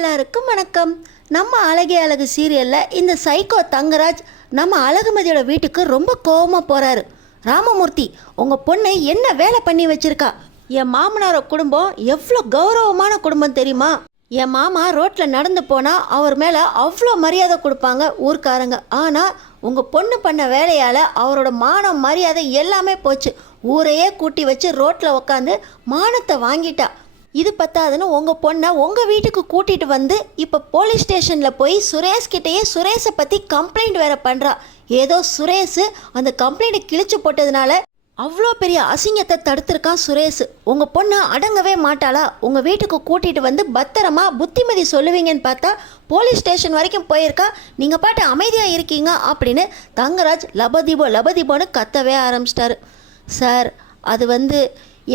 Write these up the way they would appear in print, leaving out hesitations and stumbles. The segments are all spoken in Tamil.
எல்லாருக்கும் வணக்கம். நம்ம அழகே அழகு சீரியலில் இந்த சைக்கோ தங்கராஜ் நம்ம அழகுமதியோட வீட்டுக்கு ரொம்ப கோவமாக போகிறாரு. ராமமூர்த்தி, உங்கள் பொண்ணு என்ன வேலை பண்ணி வச்சிருக்கா? என் மாமனாரோட குடும்பம் எவ்வளோ கௌரவமான குடும்பம் தெரியுமா? என் மாமா ரோட்டில் நடந்து போனால் அவர் மேலே அவ்வளோ மரியாதை கொடுப்பாங்க ஊர்க்காரங்க. ஆனால் உங்கள் பொண்ணு பண்ண வேலையால் அவரோட மானம் மரியாதை எல்லாமே போச்சு. ஊரையே கூட்டி வச்சு ரோட்டில் உக்காந்து மானத்தை வாங்கிட்டா. இது பத்தாதுன்னு உங்கள் பொண்ணை உங்கள் வீட்டுக்கு கூட்டிகிட்டு வந்து இப்போ போலீஸ் ஸ்டேஷனில் போய் சுரேஷ்கிட்டையே சுரேஷை பற்றி கம்ப்ளைண்ட் வேறு பண்ணுறா. ஏதோ சுரேஷ் அந்த கம்ப்ளைண்ட்டை கிழிச்சு போட்டதுனால அவ்வளோ பெரிய அசிங்கத்தை தடுத்திருக்கான் சுரேஷ். உங்கள் பொண்ணை அடங்கவே மாட்டாளா? உங்கள் வீட்டுக்கு கூட்டிகிட்டு வந்து பத்திரமா புத்திமதி சொல்லுவீங்கன்னு பார்த்தா போலீஸ் ஸ்டேஷன் வரைக்கும் போயிருக்கா. நீங்கள் பாட்டு அமைதியாக இருக்கீங்க அப்படின்னு தங்கராஜ் லபதிபோன்னு கத்தவே ஆரம்பிச்சிட்டாரு. சார், அது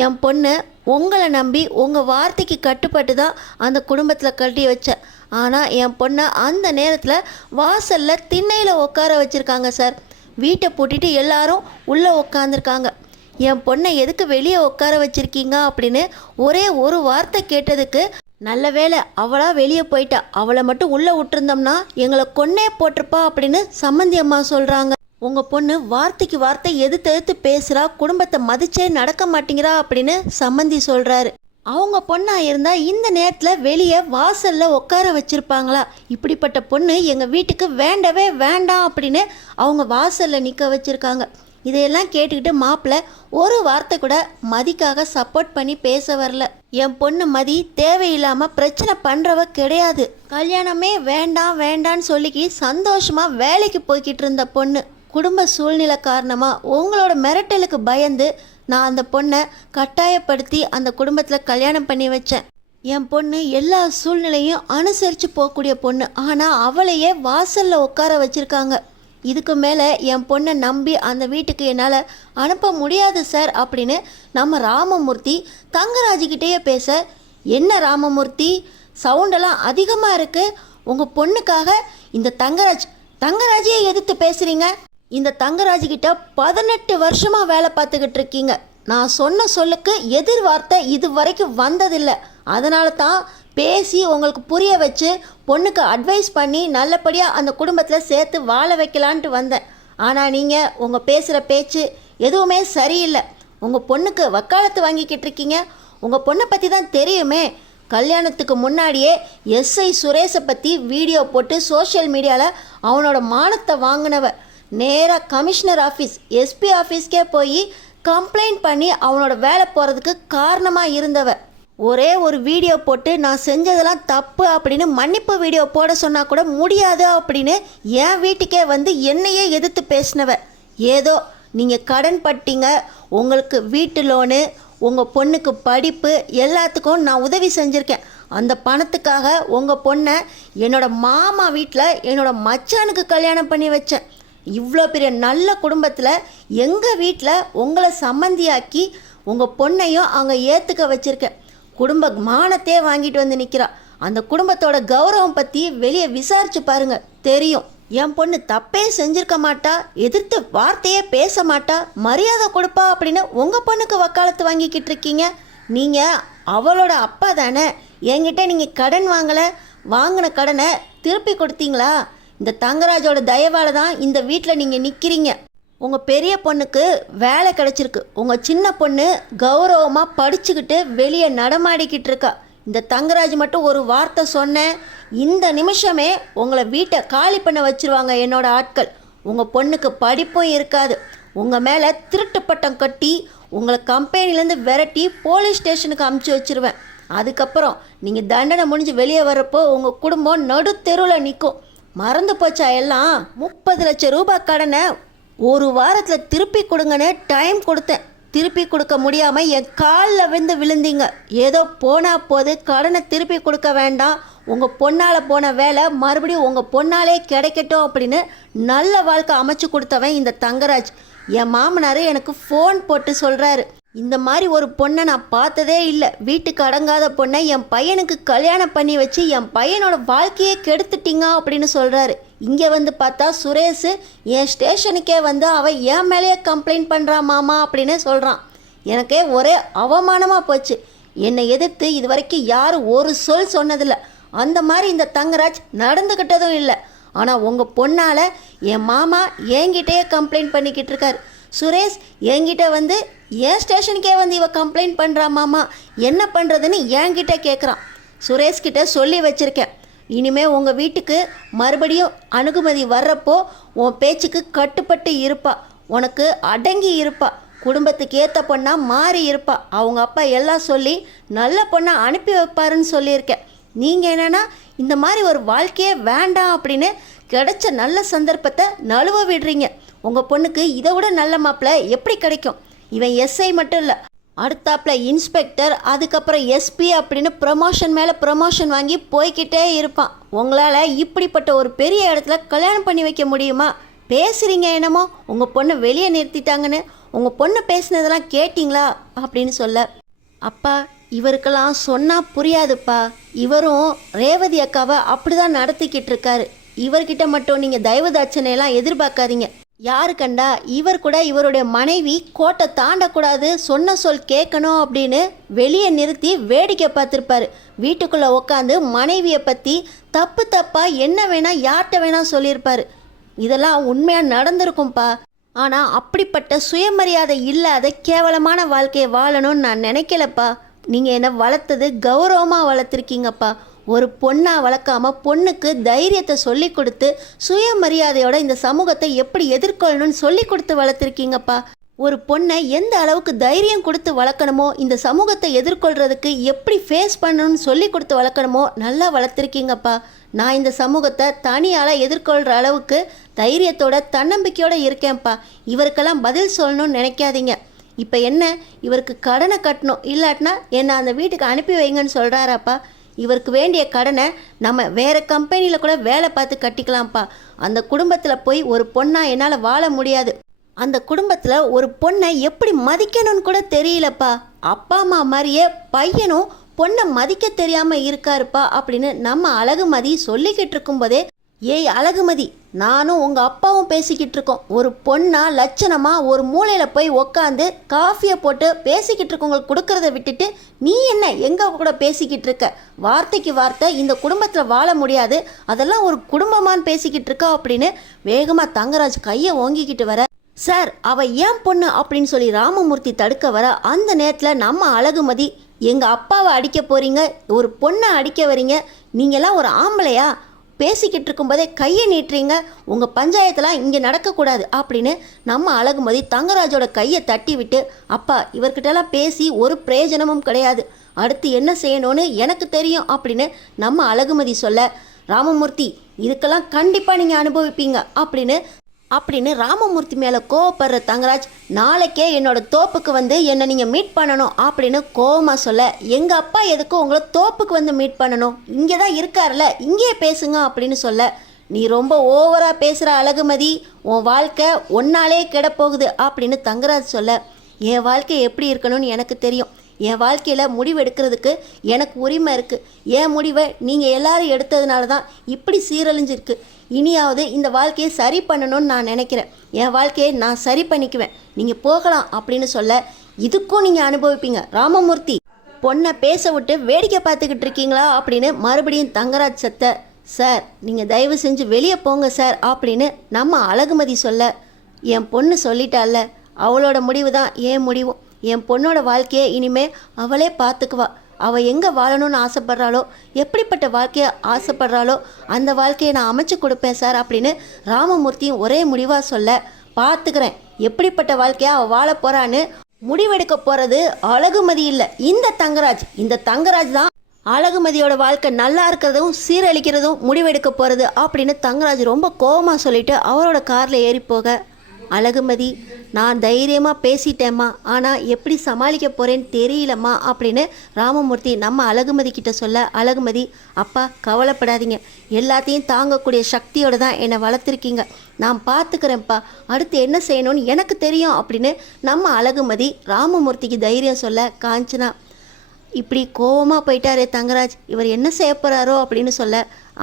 என் பொண்ணு உங்களை நம்பி உங்கள் வார்த்தைக்கு கட்டுப்பட்டு தான் அந்த குடும்பத்தில் கட்டி வச்சேன். ஆனால் என் பொண்ணை அந்த நேரத்தில் வாசலில் திண்ணையில் உட்கார வச்சுருக்காங்க சார். வீட்டை பூட்டிட்டு எல்லாரும் உள்ளே உட்காந்துருக்காங்க. என் பொண்ணை எதுக்கு வெளியே உட்கார வச்சுருக்கீங்க அப்படின்னு ஒரே ஒரு வார்த்தை கேட்டதுக்கு, நல்ல வேளை அவளா வெளியே போயிட்டா, அவளை மட்டும் உள்ளே விட்டுருந்தோம்னா எங்களை கொன்னே போட்டிருப்பா அப்படின்னு சம்மந்தி அம்மா சொல்கிறாங்க. உங்கள் பொண்ணு வார்த்தைக்கு வார்த்தை எதிர்த்து பேசுகிறா, குடும்பத்தை மதிச்சே நடக்க மாட்டேங்கிறா அப்படின்னு சம்மந்தி சொல்கிறாரு. அவங்க பொண்ணாக இருந்தால் இந்த நேரத்தில் வெளியே வாசலில் உட்கார வச்சுருப்பாங்களா? இப்படிப்பட்ட பொண்ணு எங்கள் வீட்டுக்கு வேண்டவே வேண்டாம் அப்படின்னு அவங்க வாசலில் நிற்க வச்சுருக்காங்க. இதையெல்லாம் கேட்டுக்கிட்டு மாப்பிள்ளை ஒரு வார்த்தை கூட மதிக்காக சப்போர்ட் பண்ணி பேச வரல. என் பொண்ணு மதி தேவையில்லாமல் பிரச்சனை பண்ணுறவ கிடையாது. கல்யாணமே வேண்டான்னு சொல்லிக்கி சந்தோஷமாக வேலைக்கு போய்கிட்டு இருந்த பொண்ணு. குடும்ப சூழ்நிலை காரணமாக உங்களோட மிரட்டலுக்கு பயந்து நான் அந்த பொண்ணை கட்டாயப்படுத்தி அந்த குடும்பத்தில் கல்யாணம் பண்ணி வச்சேன். என் பொண்ணு எல்லா சூழ்நிலையும் அனுசரித்து போகக்கூடிய பொண்ணு. ஆனால் அவளையே வாசலில் உட்கார வச்சுருக்காங்க. இதுக்கு மேலே என் பொண்ணை நம்பி அந்த வீட்டுக்கு என்னால் அனுப்ப முடியாது சார் அப்படின்னு நம்ம ராமமூர்த்தி தங்கராஜிக்கிட்டேயே பேச, என்ன ராமமூர்த்தி சவுண்டெல்லாம் அதிகமாக இருக்குது? உங்கள் பொண்ணுக்காக இந்த தங்கராஜையே எதிர்த்து பேசுகிறீங்க? இந்த தங்கராஜிக்கிட்ட 18 வருஷமாக வேலை பார்த்துக்கிட்டு இருக்கீங்க. நான் சொன்ன சொல்லுக்கு எதிர் வார்த்தை இது வரைக்கும் வந்ததில்லை. அதனால தான் பேசி உங்களுக்கு புரிய வச்சு பொண்ணுக்கு அட்வைஸ் பண்ணி நல்லபடியாக அந்த குடும்பத்தில் சேர்த்து வாழ வைக்கலான்ட்டு வந்தேன். ஆனால் நீங்கள் உங்கள் பேசுகிற பேச்சு எதுவுமே சரியில்லை. உங்கள் பொண்ணுக்கு வக்காலத்து வாங்கிக்கிட்டு இருக்கீங்க. உங்கள் பொண்ணை பற்றி தான் தெரியுமே. கல்யாணத்துக்கு முன்னாடியே எஸ்ஐ சுரேஷை பற்றி வீடியோ போட்டு சோஷியல் மீடியாவில் அவனோட மானத்தை வாங்கினவ. நேராக கமிஷனர் ஆஃபீஸ் எஸ்பி ஆஃபீஸ்க்கே போய் கம்ப்ளைண்ட் பண்ணி அவனோட வேலை போகிறதுக்கு காரணமாக இருந்தவ. ஒரே ஒரு வீடியோ போட்டு நான் செஞ்சதெல்லாம் தப்பு அப்படின்னு மன்னிப்பு வீடியோ போட சொன்னால் கூட முடியாது அப்படின்னு என் வீட்டுக்கே வந்து என்னையே எதிர்த்து பேசினவ. ஏதோ நீங்கள் கடன் பட்டீங்க, உங்களுக்கு வீட்டு லோனு, உங்கள் பொண்ணுக்கு படிப்பு எல்லாத்துக்கும் நான் உதவி செஞ்சுருக்கேன். அந்த பணத்துக்காக உங்கள் பொண்ணை என்னோடய மாமா வீட்டில் என்னோடய மச்சானுக்கு கல்யாணம் பண்ணி வச்சேன். இவ்வளோ பெரிய நல்ல குடும்பத்தில் எங்கள் வீட்டில் உங்களை சம்மந்தியாக்கி உங்கள் பொண்ணையும் அங்கே ஏற்றுக்க வச்சுருக்கேன். குடும்ப மானத்தையே வாங்கிட்டு வந்து நிற்கிறா. அந்த குடும்பத்தோட கௌரவம் பற்றி வெளியே விசாரிச்சு பாருங்கள், தெரியும். என் பொண்ணு தப்பே செஞ்சிருக்க மாட்டா, எதிர்த்து வார்த்தையே பேச மாட்டா, மரியாதை கொடுப்பா அப்படின்னு உங்கள் பொண்ணுக்கு வக்காலத்து வாங்கிக்கிட்டு இருக்கீங்க. நீங்கள் அவளோட அப்பா தானே. என்கிட்ட நீங்கள் கடன் வாங்கின கடனை திருப்பி கொடுத்தீங்களா? இந்த தங்கராஜோட தயவால் தான் இந்த வீட்டில் நீங்கள் நிற்கிறீங்க. உங்கள் பெரிய பொண்ணுக்கு வேலை கிடச்சிருக்கு. உங்கள் சின்ன பொண்ணு கௌரவமாக படிச்சுக்கிட்டு வெளியே நடமாடிக்கிட்டு இருக்கா. இந்த தங்கராஜ் மட்டும் ஒரு வார்த்தை சொன்னேன், இந்த நிமிஷமே உங்களை வீட்டை காலி பண்ண வச்சுருவாங்க என்னோட ஆட்கள். உங்கள் பொண்ணுக்கு படிப்பும் இருக்காது. உங்கள் மேலே திருட்டு பட்டம் கட்டி உங்களை கம்பெனிலேருந்து விரட்டி போலீஸ் ஸ்டேஷனுக்கு அமுச்சு வச்சுருவேன். அதுக்கப்புறம் நீங்கள் தண்டனை முடிஞ்சு வெளியே வர்றப்போ உங்கள் குடும்பம் நடு தெருவில் நிற்கும். மறந்து போச்சா எல்லாம்? 30 லட்சம் ரூபாய் கடனை ஒரு வாரத்தில் திருப்பி கொடுங்கன்னு டைம் கொடுத்தேன். திருப்பி கொடுக்க முடியாமல் என் காலில் விழுந்தீங்க. ஏதோ போனால் போது, கடனை திருப்பி கொடுக்க வேண்டாம், உங்கள் பொண்ணால் போன வேலை மறுபடியும் உங்கள் பொண்ணாலே கிடைக்கட்டும் அப்படின்னு நல்ல வாழ்க்கை அமைச்சு கொடுத்தவன் இந்த தங்கராஜ். என் மாமனார் எனக்கு ஃபோன் போட்டு சொல்கிறாரு, இந்த மாதிரி ஒரு பொண்ணை நான் பார்த்ததே இல்லை. வீட்டுக்கு அடங்காத பொண்ணை என் பையனுக்கு கல்யாணம் பண்ணி வச்சு என் பையனோட வாழ்க்கையே கெடுத்துட்டீங்க அப்படின்னு சொல்கிறாரு. இங்கே வந்து பார்த்தா சுரேஷ் என் ஸ்டேஷனுக்கே வந்து அவன் என் மேலேயே கம்ப்ளைண்ட் பண்ணுறான் மாமா அப்படின்னு சொல்கிறான். எனக்கே ஒரே அவமானமாக போச்சு. என்னை எதிர்த்து இது வரைக்கும் யாரும் ஒரு சொல் சொன்னதில்லை. அந்த மாதிரி இந்த தங்கராஜ் நடந்துக்கிட்டதும் இல்லை. ஆனால் உங்கள் பொண்ணால் என் மாமா என்கிட்டயே கம்ப்ளைண்ட் பண்ணிக்கிட்டு இருக்காரு. சுரேஷ் என்கிட்ட வந்து என் ஸ்டேஷனுக்கே வந்து இவ கம்ப்ளைண்ட் பண்ணுறா மாமா, என்ன பண்ணுறதுன்னு என்கிட்ட கேட்குறான். சுரேஷ்கிட்ட சொல்லி வச்சுருக்கேன், இனிமேல் உங்கள் வீட்டுக்கு மறுபடியும் அணுகுமதி வர்றப்போ உன் பேச்சுக்கு கட்டுப்பட்டு இருப்பா, உனக்கு அடங்கி இருப்பா, குடும்பத்துக்கு ஏற்ற பொண்ணாக மாறி இருப்பா, அவங்க அப்பா எல்லாம் சொல்லி நல்ல பொண்ணாக அனுப்பி வைப்பாருன்னு சொல்லியிருக்கேன். நீங்கள் என்னென்னா இந்த மாதிரி ஒரு வாழ்க்கையே வேண்டாம் அப்படின்னு கிடைச்ச நல்ல சந்தர்ப்பத்தை நழுவ விடுறீங்க. உங்கள் பொண்ணுக்கு இதை விட நல்ல மாப்பிள்ளை எப்படி கிடைக்கும்? இவன் எஸ்ஐ மட்டும் இல்லை, அடுத்தாப்புல இன்ஸ்பெக்டர், அதுக்கப்புறம் எஸ்பி அப்படின்னு ப்ரமோஷன் மேலே ப்ரமோஷன் வாங்கி போய்கிட்டே இருப்பான். உங்களால் இப்படிப்பட்ட ஒரு பெரிய இடத்துல கல்யாணம் பண்ணி வைக்க முடியுமா? பேசுகிறீங்க என்னமோ உங்கள் பொண்ணை வெளியே நிறுத்திட்டாங்கன்னு. உங்கள் பொண்ணு பேசினதெல்லாம் கேட்டிங்களா அப்படின்னு சொல்ல, அப்பா இவருக்கெல்லாம் சொன்னால் புரியாதுப்பா, இவரும் ரேவதி அக்காவை அப்படி தான் நடத்திக்கிட்டு இருக்காரு, இவர்கிட்ட மட்டும் நீங்கள் தயவு தாட்சணையெல்லாம் எதிர்பார்க்காதீங்க. யாரு கண்டா இவர் கூட இவருடைய மனைவி கோட்டை தாண்டக்கூடாது, சொன்ன சொல் கேட்கணும் அப்படின்னு வெளியே நிறுத்தி வேடிக்கை பார்த்துருப்பாரு. வீட்டுக்குள்ளே உட்காந்து மனைவியை பற்றி தப்பு தப்பாக என்ன வேணால் யார்கிட்ட வேணால் சொல்லியிருப்பாரு. இதெல்லாம் உண்மையாக நடந்திருக்கும்ப்பா. ஆனால் அப்படிப்பட்ட சுயமரியாதை இல்லாத கேவலமான வாழ்க்கையை வாழணும்னு நான் நினைக்கலப்பா. நீங்கள் என்ன வளர்த்தது கௌரவமாக வளர்த்துருக்கீங்கப்பா. ஒரு பொண்ணாக வளர்க்காம பொண்ணுக்கு தைரியத்தை சொல்லி கொடுத்து சுயமரியாதையோட இந்த சமூகத்தை எப்படி எதிர்கொள்ளணும்னு சொல்லி கொடுத்து வளர்த்துருக்கீங்கப்பா. ஒரு பொண்ணை எந்த அளவுக்கு தைரியம் கொடுத்து வளர்க்கணுமோ, இந்த சமூகத்தை எதிர்கொள்கிறதுக்கு எப்படி ஃபேஸ் பண்ணணும்னு சொல்லி கொடுத்து வளர்க்கணுமோ நல்லா வளர்த்துருக்கீங்கப்பா. நான் இந்த சமூகத்தை தனியால் எதிர்கொள்கிற அளவுக்கு தைரியத்தோட தன்னம்பிக்கையோடு இருக்கேன்ப்பா. இவருக்கெல்லாம் பதில் சொல்லணும்னு நினைக்காதீங்க. இப்போ என்ன, இவருக்கு கடனை கட்டணும், இல்லாட்டினா என்னை அந்த வீட்டுக்கு அனுப்பி வைங்கன்னு சொல்கிறாராப்பா. இவருக்கு வேண்டிய கடனை நம்ம வேறு கம்பெனியில் கூட வேலை பார்த்து கட்டிக்கலாம்ப்பா. அந்த குடும்பத்தில் போய் ஒரு பொண்ணாக என்னால் வாழ முடியாது. அந்த குடும்பத்தில் ஒரு பொண்ணை எப்படி மதிக்கணும்னு கூட தெரியலப்பா. அப்பா அம்மா மாதிரியே பையனும் பொண்ணை மதிக்க தெரியாமல் இருக்காருப்பா அப்படின்னு நம்ம அழகுமதி சொல்லிக்கிட்டு இருக்கும்போதே, ஏய் அழகுமதி, நானும் உங்கள் அப்பாவும் பேசிக்கிட்டு இருக்கோம். ஒரு பொண்ணா லட்சணமாக ஒரு மூலையில் போய் உக்காந்து காஃபியை போட்டு பேசிக்கிட்டு இருக்கவங்களுக்கு கொடுக்கறத விட்டுட்டு நீ என்ன எங்கள் கூட பேசிக்கிட்டு இருக்க? வார்த்தைக்கு வார்த்தை இந்த குடும்பத்தில் வாழ முடியாது, அதெல்லாம் ஒரு குடும்பமானு பேசிக்கிட்டு இருக்கா அப்படின்னு வேகமாக தங்கராஜ் கையை ஓங்கிக்கிட்டு வர, சார் அவள் ஏன் பொண்ணு அப்படின்னு சொல்லி ராமமூர்த்தி தடுக்க வர, அந்த நேரத்தில் நம்ம அழகுமதி, எங்கள் அப்பாவை அடிக்க போகிறீங்க, ஒரு பொண்ணை அடிக்க வரீங்க, நீங்கள்லாம் ஒரு ஆம்பளையா? பேசிக்கிட்டு இருக்கும்போதே கையை நீட்டுறீங்க, உங்கள் பஞ்சாயத்தெல்லாம் இங்கே நடக்கக்கூடாது அப்படின்னு நம்ம அழகுமதி தங்கராஜோட கையை தட்டி விட்டு, அப்பா இவர்கிட்டலாம் பேசி ஒரு பிரயோஜனமும் கிடையாது, அடுத்து என்ன செய்யணும்னு எனக்கு தெரியும் அப்படின்னு நம்ம அழகுமதி சொல்ல, ராமமூர்த்தி இதுக்கெல்லாம் கண்டிப்பாக நீங்கள் அனுபவிப்பீங்க அப்படின்னு ராமமூர்த்தி மேலே கோவப்படுற தங்கராஜ், நாளைக்கே என்னோட தோப்புக்கு வந்து என்னை நீங்கள் மீட் பண்ணணும் அப்படின்னு கோவமாக சொல்ல, எங்கள் அப்பா எதுக்கும் உங்களை தோப்புக்கு வந்து மீட் பண்ணணும், இங்கே தான் இருக்கார்ல இங்கேயே பேசுங்க அப்படின்னு சொல்ல, நீ ரொம்ப ஓவராக பேசுகிற அழகுமதி, உன் வாழ்க்கை ஒன்னாலே கெடப்போகுது அப்படின்னு தங்கராஜ் சொல்ல, என் வாழ்க்கை எப்படி இருக்கணும்னு எனக்கு தெரியும், என் வாழ்க்கையில் முடிவு எடுக்கிறதுக்கு எனக்கு உரிமை இருக்குது, என் முடிவை நீங்கள் எல்லாரும் எடுத்ததுனால தான் இப்படி சீரழிஞ்சிருக்கு, இனியாவது இந்த வாழ்க்கையை சரி பண்ணணும்னு நான் நினைக்கிறேன், என் வாழ்க்கையை நான் சரி பண்ணிக்குவேன், நீங்கள் போகலாம் அப்படின்னு சொல்ல, இதுக்கும் நீங்கள் அனுபவிப்பீங்க ராமமூர்த்தி, பொண்ணை பேச விட்டு வேடிக்கை பார்த்துக்கிட்டு இருக்கீங்களா அப்படின்னு மறுபடியும் தங்கராஜ் சத்த, சார் நீங்கள் தயவு செஞ்சு வெளியே போங்க சார் அப்படின்னு நம்ம அழகுமதி சொல்ல, என் பொண்ணு சொல்லிட்டால, அவளோட முடிவு தான் என் முடிவும், என் பொண்ணோட வாழ்க்கையை இனிமே அவளே பார்த்துக்குவா, அவள் எங்கே வாழணும்னு ஆசைப்பட்றாளோ, எப்படிப்பட்ட வாழ்க்கையை ஆசைப்படுறாளோ அந்த வாழ்க்கையை நான் அமைச்சு கொடுப்பேன் சார் அப்படின்னு ராமமூர்த்தியும் ஒரே முடிவாக சொல்ல, பார்த்துக்கிறேன் எப்படிப்பட்ட வாழ்க்கையாக அவள் வாழ போகிறான்னு முடிவெடுக்க போகிறது அழகுமதி இல்லை, இந்த தங்கராஜ் தான் அழகுமதியோட வாழ்க்கை நல்லா இருக்கிறதும் சீரழிக்கிறதும் முடிவெடுக்க போகிறது அப்படின்னு தங்கராஜ் ரொம்ப கோபமாக சொல்லிட்டு அவரோட காரில் ஏறி போக, அழகுமதி நான் தைரியமாக பேசிட்டேம்மா, ஆனால் எப்படி சமாளிக்க போகிறேன்னு தெரியலம்மா அப்படின்னு ராமமூர்த்தி நம்ம அழகுமதி கிட்ட சொல்ல, அழகுமதி அப்பா கவலைப்படாதீங்க, எல்லாத்தையும் தாங்கக்கூடிய சக்தியோடு தான் என்னை வளர்த்துருக்கீங்க, நான் பார்த்துக்கிறேன்ப்பா, அடுத்து என்ன செய்யணும்னு எனக்கு தெரியும் அப்படின்னு நம்ம அழகுமதி ராமமூர்த்திக்கு தைரியம் சொல்ல, காஞ்சனா இப்படி கோவமாக போயிட்டாரே தங்கராஜ், இவர் என்ன செய்ய போகிறாரோ அப்படின்னு சொல்ல,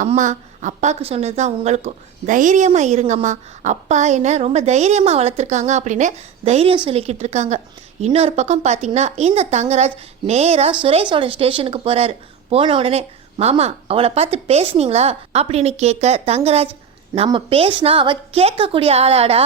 அம்மா அப்பாவுக்கு சொன்னது தான் உங்களுக்கும், தைரியமாக இருங்கம்மா, அப்பா என்ன ரொம்ப தைரியமாக வளர்த்துருக்காங்க அப்படின்னு தைரியம் சொல்லிக்கிட்டு இருக்காங்க. இன்னொரு பக்கம் பார்த்திங்கன்னா இந்த தங்கராஜ் நேராக சுரேஷோட ஸ்டேஷனுக்கு போகிறாரு. போன உடனே மாமா அவளை பார்த்து பேசுனீங்களா அப்படின்னு கேட்க தங்கராஜ், நம்ம பேசினா அவ கேட்கக்கூடிய ஆளாடா,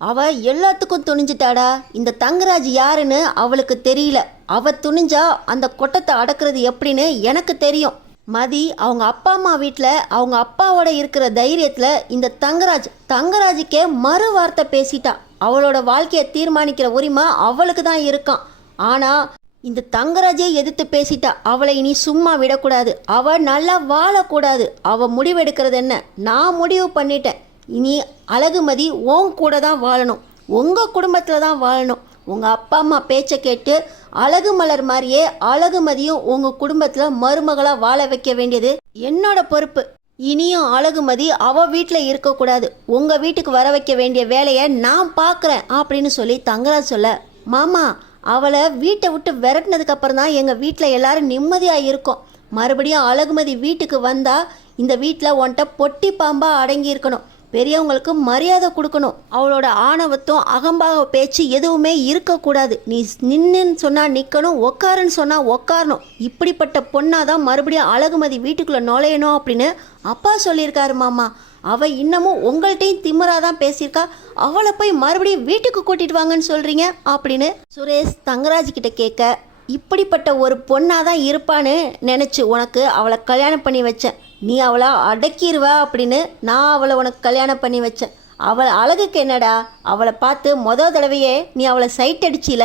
அவ எல்லாத்துக்கும் துணிஞ்சிட்டாடா. இந்த தங்கராஜ் யாருன்னு அவளுக்கு தெரியல. அவ துணிஞ்சா அந்த கொட்டத்தை அடக்கிறது எப்படின்னு எனக்கு தெரியும். மதி அவங்க அப்பா அம்மா வீட்டில் அவங்க அப்பாவோட இருக்கிற தைரியத்தில் இந்த தங்கராஜுக்கே மறு வார்த்தை பேசிட்டா. அவளோட வாழ்க்கையை தீர்மானிக்கிற உரிமை அவளுக்கு தான் இருக்கான். ஆனால் இந்த தங்கராஜே எதிர்த்து பேசிட்டா. அவளை இனி சும்மா விடக்கூடாது. அவள் நல்லா வாழக்கூடாது. அவள் முடிவெடுக்கிறது என்ன? நான் முடிவு பண்ணிட்டேன். இனி அழகுமதி உன் கூட தான் வாழணும், உங்கள் குடும்பத்தில் தான் வாழணும். உங்கள் அப்பா அம்மா பேச்சை கேட்டு அழகு மலர் மாதிரியே அழகுமதியும் உங்கள் குடும்பத்தில் மருமகளாக வாழ வைக்க வேண்டியது என்னோட பொறுப்பு. இனியும் அழகுமதி அவள் வீட்டில் இருக்கக்கூடாது. உங்கள் வீட்டுக்கு வர வைக்க வேண்டிய வேலையை நான் பார்க்குறேன் அப்படின்னு சொல்லி தங்கராஜ் சொல்ல, மாமா அவளை வீட்டை விட்டு விரட்டினதுக்கு அப்புறம் தான் எங்கள் வீட்டில் எல்லாரும் நிம்மதியாக இருக்கோம். மறுபடியும் அழகுமதி வீட்டுக்கு வந்தால் இந்த வீட்டில் உன்கிட்ட பொட்டி பாம்பாக அடங்கி இருக்கணும். பெரியவங்களுக்கு மரியாதை கொடுக்கணும். அவளோட ஆணவத்தும் அகம்பாக பேச்சு எதுவுமே இருக்கக்கூடாது. நீ நின்னுன்னு சொன்னால் நிற்கணும், உக்காருன்னு சொன்னால் உக்காரணும். இப்படிப்பட்ட பொண்ணாக தான் மறுபடியும் அழகுமதி வீட்டுக்குள்ளே நுழையணும் அப்படின்னு அப்பா சொல்லியிருக்காரு மாமா. அவள் இன்னமும் உங்கள்கிட்டையும் திமிராக தான் பேசியிருக்கா. அவளை போய் மறுபடியும் வீட்டுக்கு கூட்டிட்டு வாங்கன்னு சொல்கிறீங்க அப்படின்னு சுரேஷ் தங்கராஜ் கிட்ட கேட்க, இப்படிப்பட்ட ஒரு பொண்ணாக தான் இருப்பான்னு நினச்சி உனக்கு அவளை கல்யாணம் பண்ணி வச்சேன். நீ அவளை அடக்கிடுவ அப்படின்னு நான் அவளை உனக்கு கல்யாணம் பண்ணி வச்சேன். அவளை அழகுக்கு என்னடா? அவளை பார்த்து தடவையே நீ அவளை சைட் அடிச்சில.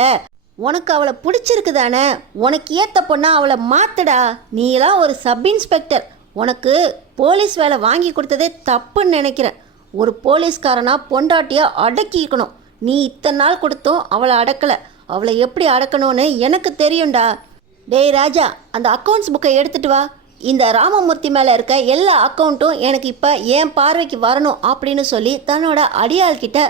உனக்கு அவளை பிடிச்சிருக்கு தானே? உனக்கு ஏற்ற பொண்ணா அவளை மாத்துடா. நீலாம் ஒரு சப் இன்ஸ்பெக்டர். உனக்கு போலீஸ் வேலை வாங்கி கொடுத்ததே தப்புன்னு நினைக்கிறேன். ஒரு போலீஸ்காரனா பொண்டாட்டியை அடக்கிக்கணும். நீ இத்தனை நாள் கொடுத்தும் அவளை அடக்கலை. அவளை எப்படி அடக்கணும்னு எனக்கு தெரியும்டா. டேய் ராஜா, அந்த அக்கௌண்ட்ஸ் புக்கை எடுத்துகிட்டு வா. இந்த ராமமூர்த்தி மேலே இருக்க எல்லா அக்கௌண்ட்டும் எனக்கு இப்போ என் பார்வைக்கு வரணும் அப்படின்னு சொல்லி தன்னோட அடியாள்கிட்ட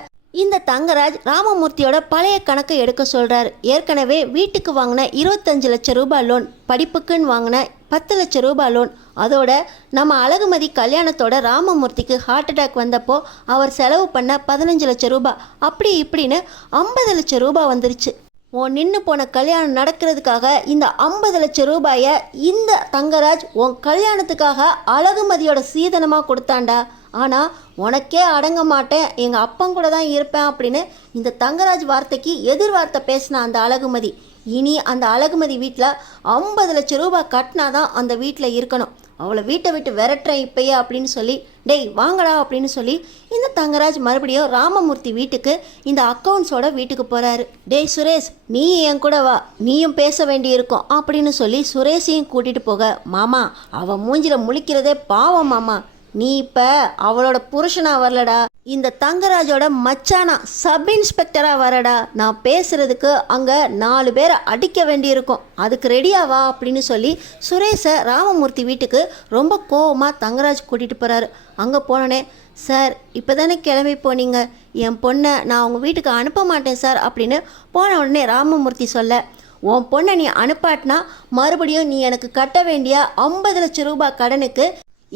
இந்த தங்கராஜ் ராமமூர்த்தியோட பழைய கணக்கை எடுக்க சொல்கிறார். ஏற்கனவே வீட்டுக்கு வாங்கின 25 லட்சம் ரூபாய் லோன், படிப்புக்குன்னு வாங்கின 10 லட்சம் ரூபாய் லோன், அதோட நம்ம அழகுமதி கல்யாணத்தோட ராமமூர்த்திக்கு ஹார்ட் அட்டாக் வந்தப்போ அவர் செலவு பண்ண 15 லட்சம் ரூபாய், அப்படி இப்படின்னு 50 லட்சம் ரூபாய் வந்துருச்சு. உன் நின்று போன கல்யாணம் நடக்கிறதுக்காக இந்த 50 லட்சம் ரூபாயை இந்த தங்கராஜ் உன் கல்யாணத்துக்காக அழகுமதியோட சீதனமாக கொடுத்தாண்டா. ஆனால் உனக்கே அடங்க மாட்டேன், எங்கள் அப்பன் கூட தான் இருப்பேன் அப்படின்னு இந்த தங்கராஜ் வார்த்தைக்கு எதிர் வார்த்தை பேசின அந்த அழகுமதி. இனி அந்த அழகுமதி வீட்டில் 50 லட்சம் ரூபாய் கட்டினா தான் அந்த வீட்டில் இருக்கணும். அவளை வீட்டை விட்டு விரட்டுறேன் இப்பயே அப்படின்னு சொல்லி, டேய் வாங்கடா அப்படின்னு சொல்லி இந்த தங்கராஜ் மறுபடியும் ராமமூர்த்தி வீட்டுக்கு இந்த அக்கௌண்ட்ஸோட வீட்டுக்கு போகிறாரு. டேய் சுரேஷ், நீ என் கூட வா, நீயும் பேச வேண்டி இருக்கும் அப்படின்னு சொல்லி சுரேஷையும் கூட்டிகிட்டு போக, மாமா அவள் மூஞ்சில முழிக்கிறதே பாவம் மாமா. நீ இப்போ அவளோட புருஷனாக வரலடா, இந்த தங்கராஜோட மச்சானா சப் இன்ஸ்பெக்டராக வரடா. நான் பேசுகிறதுக்கு அங்கே 4 பேரை அடிக்க வேண்டியிருக்கும். அதுக்கு ரெடியாவா அப்படின்னு சொல்லி சுரேஷை ராமமூர்த்தி வீட்டுக்கு ரொம்ப கோவமாக தங்கராஜ் கூட்டிகிட்டு போகிறாரு. அங்கே போனோடனே, சார் இப்போ தானே கிளம்பி போனீங்க, என் பொண்ணை நான் அவங்க வீட்டுக்கு அனுப்ப மாட்டேன் சார் அப்படின்னு போன உடனே ராமமூர்த்தி சொல்ல, உன் பொண்ணை நீ அனுப்பாட்டினா மறுபடியும் நீ எனக்கு கட்ட வேண்டிய 50 லட்சம் ரூபாய் கடனுக்கு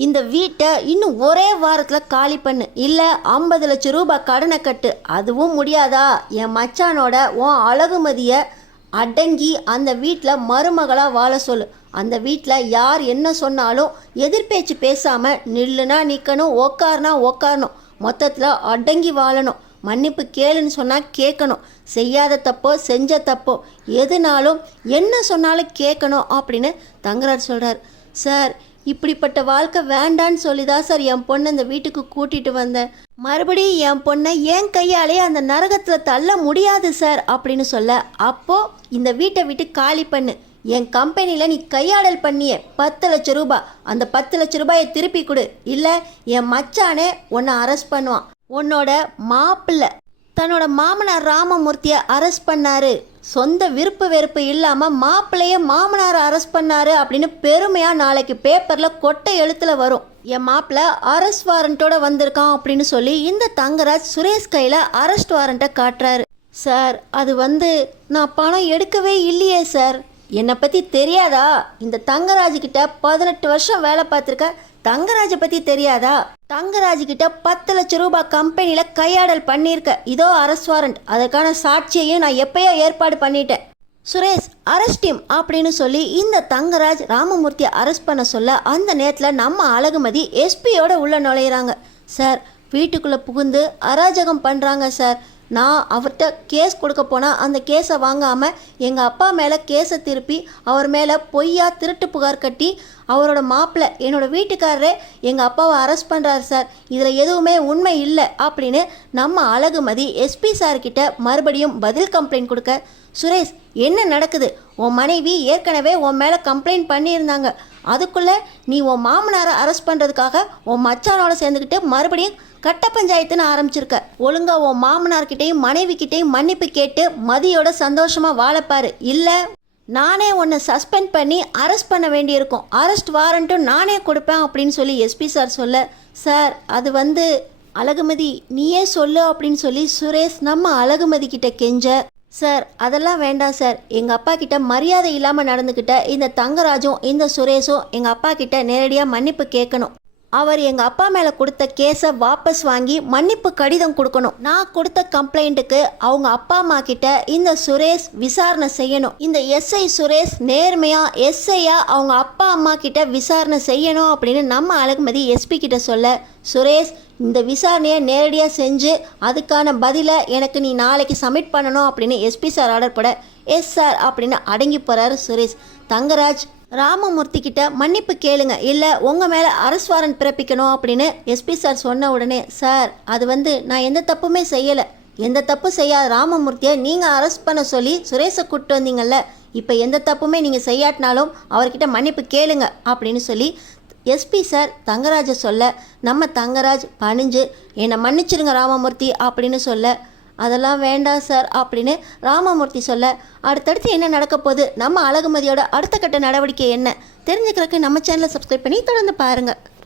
இந்த வீட்டை இன்னும் ஒரே வாரத்தில் காலி பண்ணு, இல்லை 50 லட்சம் ரூபாய் கடனை கட்டு. அதுவும் முடியாதா? என் மச்சானோட உன் அழகுமதியை அடங்கி அந்த வீட்டில் மருமகளாக வாழ சொல்லு. அந்த வீட்டில் யார் என்ன சொன்னாலும் எதிர்பேச்சு பேசாமல் நில்லுனா நிற்கணும், உக்காருனா உக்காரணும். மொத்தத்தில் அடங்கி வாழணும். மன்னிப்பு கேளுன்னு சொன்னால் கேட்கணும். செய்யாத தப்போ செஞ்ச தப்போ எதுனாலும் என்ன சொன்னாலும் கேட்கணும் அப்படின்னு தங்கராஜ் சொல்கிறார். சார் இப்படிப்பட்ட வாழ்க்கை வேண்டான்னு சொல்லி தான் சார் என் பொண்ணை இந்த வீட்டுக்கு கூட்டிகிட்டு வந்தேன். மறுபடியும் என் பொண்ணை என் கையாலே அந்த நரகத்தில் தள்ள முடியாது சார் அப்படின்னு சொல்ல, அப்போது இந்த வீட்டை விட்டு காலி பண்ணு. என் கம்பெனியில் நீ கையாடல் பண்ணிய 10 லட்சம் ரூபாய், அந்த 10 லட்சம் ரூபாயை திருப்பி கொடு, இல்லை என் மச்சானே உன்னை அரெஸ்ட் பண்ணுவான். உன்னோட மாப்பிள்ளை தன்னோட மாமனார் ராமமூர்த்தியை அரெஸ்ட் பண்ணாரு, சொந்த விருப்பு வெறுப்பு இல்லாமல் மாப்பிள்ளைய மாமனாரை அரெஸ்ட் பண்ணாரு அப்படின்னு பெருமையாக நாளைக்கு பேப்பரில் கொட்டை எழுத்தில் வரும். என் மாப்பிள்ளை அரெஸ்ட் வாரண்ட்டோட வந்திருக்கான் அப்படின்னு சொல்லி இந்த தங்கராஜ் சுரேஷ் கையில் அரெஸ்ட் வாரண்ட்டை காட்டுறாரு. சார் அது நான் பணம் எடுக்கவே இல்லையே சார். என்னை பற்றி தெரியாதா? இந்த தங்கராஜ்கிட்ட 18 வருஷம் வேலை பார்த்துருக்க. தங்கராஜை பற்றி தெரியாதா? தங்கராஜ்கிட்ட 10 லட்சம் ரூபாய் கம்பெனியில் கையாடல் பண்ணியிருக்க. இதோ அரெஸ்ட் வாரண்ட், அதற்கான சாட்சியையும் நான் எப்பயோ ஏற்பாடு பண்ணிட்டேன். சுரேஷ் அரெஸ்ட் him அப்படின்னு சொல்லி இந்த தங்கராஜ் ராமமூர்த்தியை அரெஸ்ட் பண்ண சொல்ல அந்த நேரத்தில் நம்ம அழகுமதி எஸ்பியோட உள்ள நுழையிறாங்க. சார் வீட்டுக்குள்ளே புகுந்து அராஜகம் பண்ணுறாங்க சார். நான் அவர்கிட்ட கேஸ் கொடுக்க போனால் அந்த கேஸை வாங்காமல் எங்கள் அப்பா மேலே கேஸை திருப்பி அவர் மேலே பொய்யா திருட்டு புகார் கட்டி அவரோட மாப்பிள்ளை என்னோடய வீட்டுக்காரரே எங்கள் அப்பாவை அரெஸ்ட் பண்ணுறாரு சார். இதில் எதுவுமே உண்மை இல்லை அப்படின்னு நம்ம அழகுமதி எஸ்பி சார்கிட்ட மறுபடியும் பதில் கம்ப்ளைண்ட் கொடுக்க, சுரேஷ் என்ன நடக்குது? உன் மனைவி ஏற்கனவே உன் மேலே கம்ப்ளைண்ட் பண்ணியிருந்தாங்க. அதுக்குள்ளே நீ உன் மாமனாரை அரெஸ்ட் பண்ணுறதுக்காக உன் மச்சானோட சேர்ந்துக்கிட்டு மறுபடியும் கட்ட பஞ்சாயத்துன்னு ஆரம்பிச்சிருக்க. ஒழுங்கா உன் மாமனார்கிட்டையும் மனைவிக்கிட்டையும் மன்னிப்பு கேட்டு மதியோட சந்தோஷமாக வாழப்பாரு. இல்லை நானே உன்னை சஸ்பெண்ட் பண்ணி அரெஸ்ட் பண்ண வேண்டியிருக்கும். அரெஸ்ட் வாரண்ட்டும் நானே கொடுப்பேன் அப்படின்னு சொல்லி எஸ்பி சார் சொல்ல, சார் அது அழகுமதி நீயே சொல்லு அப்படின்னு சொல்லி சுரேஷ் நம்ம அழகுமதி கிட்ட கெஞ்ச, சார் அதெல்லாம் வேண்டாம் சார். எங்கள் அப்பா கிட்ட மரியாதை இல்லாமல் நடந்துக்கிட்ட இந்த தங்கராஜும் இந்த சுரேஷும் எங்கள் அப்பா கிட்ட நேரடியாக மன்னிப்பு கேட்கணும். அவர் எங்கள் அப்பா மேலே கொடுத்த கேஸை வாபஸ் வாங்கி மன்னிப்பு கடிதம் கொடுக்கணும். நான் கொடுத்த கம்ப்ளைண்ட்டுக்கு அவங்க அப்பா அம்மா கிட்ட இந்த சுரேஷ் விசாரணை செய்யணும். இந்த எஸ்ஐ சுரேஷ் நேர்மையாக எஸ்ஐயாக அவங்க அப்பா அம்மா கிட்ட விசாரணை செய்யணும் அப்படின்னு நம்ம அழகுமதி எஸ்பி கிட்ட சொல்ல, சுரேஷ் இந்த விசாரணையை நேரடியாக செஞ்சு அதுக்கான பதிலை எனக்கு நீ நாளைக்கு சப்மிட் பண்ணணும் அப்படின்னு எஸ்பி சார் ஆர்டர் போட, எஸ் சார் அப்படின்னு அடங்கி போகிறாரு சுரேஷ். தங்கராஜ் ராமமூர்த்தி கிட்ட மன்னிப்பு கேளுங்க, இல்லை உங்கள் மேலே அரெஸ்ட் வாரண்ட் பிறப்பிக்கணும் அப்படின்னு எஸ்பி சார் சொன்ன உடனே, சார் அது நான் எந்த தப்புமே செய்யலை. எந்த தப்பு செய்யாத ராமமூர்த்தியை நீங்கள் அரெஸ்ட் பண்ண சொல்லி சுரேஷை கூப்பிட்டு வந்தீங்கல்ல, இப்போ எந்த தப்புமே நீங்கள் செய்யாட்டினாலும் அவர்கிட்ட மன்னிப்பு கேளுங்க அப்படின்னு சொல்லி எஸ்பி சார் தங்கராஜை சொல்ல, நம்ம தங்கராஜ் பணிஞ்சு என்னை மன்னிச்சிருங்க ராமமூர்த்தி அப்படின்னு சொல்ல, அதெல்லாம் வேண்டாம் சார் அப்படின்னு ராமமூர்த்தி சொல்ல, அடுத்தடுத்து என்ன நடக்க போகுது, நம்ம அழகுமதியோட அடுத்த கட்ட நடவடிக்கை என்ன தெரிஞ்சுக்கிறதுக்கு நம்ம சேனலை சப்ஸ்கிரைப் பண்ணி தொடர்ந்து பாருங்கள்.